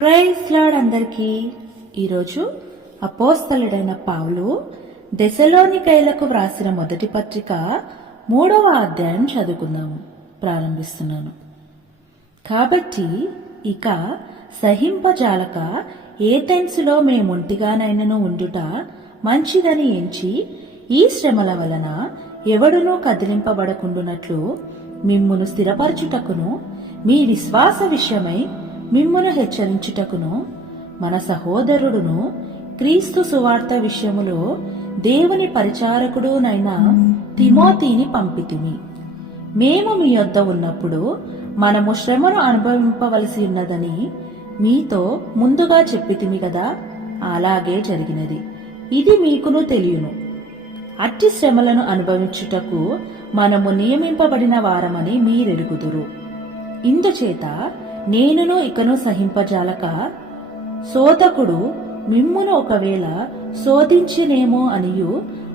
Praise lord అందరికీ. ఈరోజు అపోస్తలుడైన పౌలు దెసలోనికైలకు వ్రాసిన మొదటి పత్రిక 3వ అధ్యాయం చదువుకుందాము. ప్రారంభిస్తున్నాను. కాబట్టి ఇక సహింపజాలక ఏథెన్సులో మేముంటిగానైనను ఉండుట మంచిదని ఎంచి ఈ శ్రమల వలన ఎవడునూ కదిలింపబడకుండునట్లు మిమ్మును స్థిరపరచుటకును మీ విశ్వాస విషయమై మిమ్మును హెచ్చరించుటకును మన సహోదరుడును క్రీస్తు సువార్త విషయములో దేవుని పరిచారకుడునైన తిమోతిని పంపితిమి. మేము మీ యొద్ద ఉన్నప్పుడు మనము శ్రమను అనుభవింపవలసి ఉన్నదని మీతో ముందుగా చెప్పితిమి కదా, అలాగే జరిగినది. ఇది మీకును తెలియను. అట్టి శ్రమలను అనుభవించుటకు మనము నియమింపబడిన వారమని మీరెరుగుదురు. ఇందుచేత నేనును ఇకను సహింపజాలక శోధకుడు మిమ్మును ఒకవేళ శోధించినేమో అనియు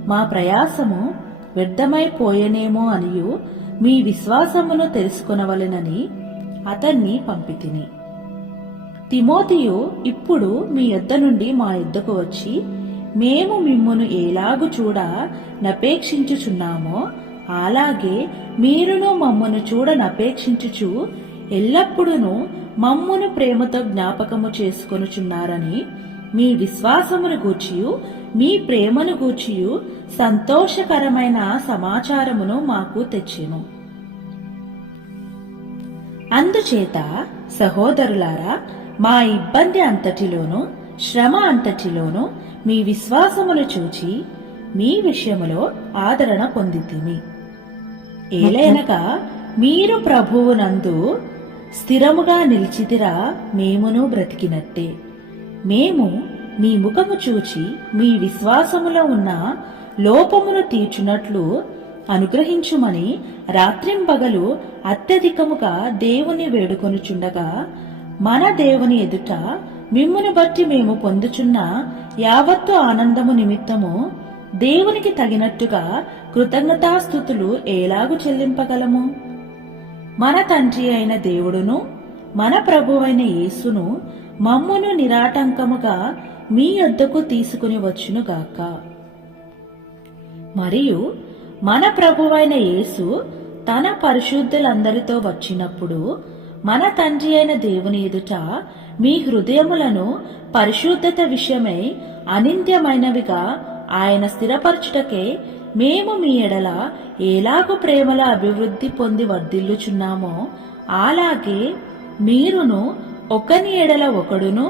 మా ప్రయాసము వ్యర్థమైపోయేనేమో అనియు మీ విశ్వాసమును తెలుసుకొనవలెనని అతన్ని పంపితిని. తిమోతియు ఇప్పుడు మీ యొద్ద నుండి మా యొద్దకు వచ్చి మేము మిమ్మును ఎలాగు చూడ నపేక్షించుచున్నామో అలాగే మీరును మమ్మను చూడ నపేక్షించుచు ఎల్లప్పుడూ మమ్మును ప్రేమతో జ్ఞాపకము చేసుకొనుచున్నారని మీ విశ్వాసమును గూర్చియు మీ ప్రేమను గూర్చియు సంతోషకరమైన సమాచారమును మాకు తెచ్చెను. అందుచేత సహోదరులారా, మా ఇబ్బంది అంతటిలోను శ్రమ అంతటిలోను మీ విశ్వాసమును చూచి మీ విషయములో ఆదరణ పొందితిమి. ఏలైనగా మీరు ప్రభువునందు స్థిరముగా నిలిచితిరా, మేమును బ్రతికినట్టే. మేము మీ ముఖము చూచి మీ విశ్వాసములో ఉన్న లోపమును తీర్చునట్లు అనుగ్రహించుమని రాత్రింబగలు అత్యధికముగా దేవుని వేడుకొనుచుండగా, మన దేవుని ఎదుట మిమ్మును బట్టి మేము పొందుచున్న యావత్తు ఆనందము నిమిత్తము దేవునికి తగినట్టుగా కృతజ్ఞతాస్తుతులు ఎలాగు చెల్లింపగలము? మన తండ్రి అయిన దేవుడును మన ప్రభువైన యేసును మమ్మును నిరాటంకముగా మీ యొద్దకు తీసుకుని వచ్చునుగాక. మరియు మన ప్రభువైన యేసు తన పరిశుద్ధులందరితో వచ్చినప్పుడు మన తండ్రి అయిన దేవుని ఎదుట మీ హృదయములను పరిశుద్ధత విషయమై అనింద్యమైనవిగా ఆయన స్థిరపరచుటకే మేము మీ ఎడల ఎలాగు ప్రేమల అభివృద్ధి పొంది వర్ధిల్లుచున్నామో అలాగే మీరును ఒకని ఎడల ఒకడును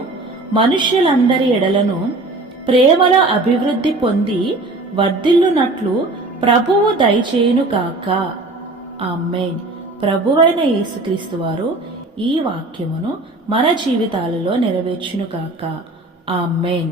మనుష్యులందరి ఎడలను ప్రేమల అభివృద్ధి పొంది వర్ధిల్లునట్లు ప్రభువు దయచేయును గాక. ఆమేన్. ప్రభువైన యేసుక్రీస్తు వారు ఈ వాక్యమును మన జీవితాలలో నెరవేర్చును గాక. ఆమేన్.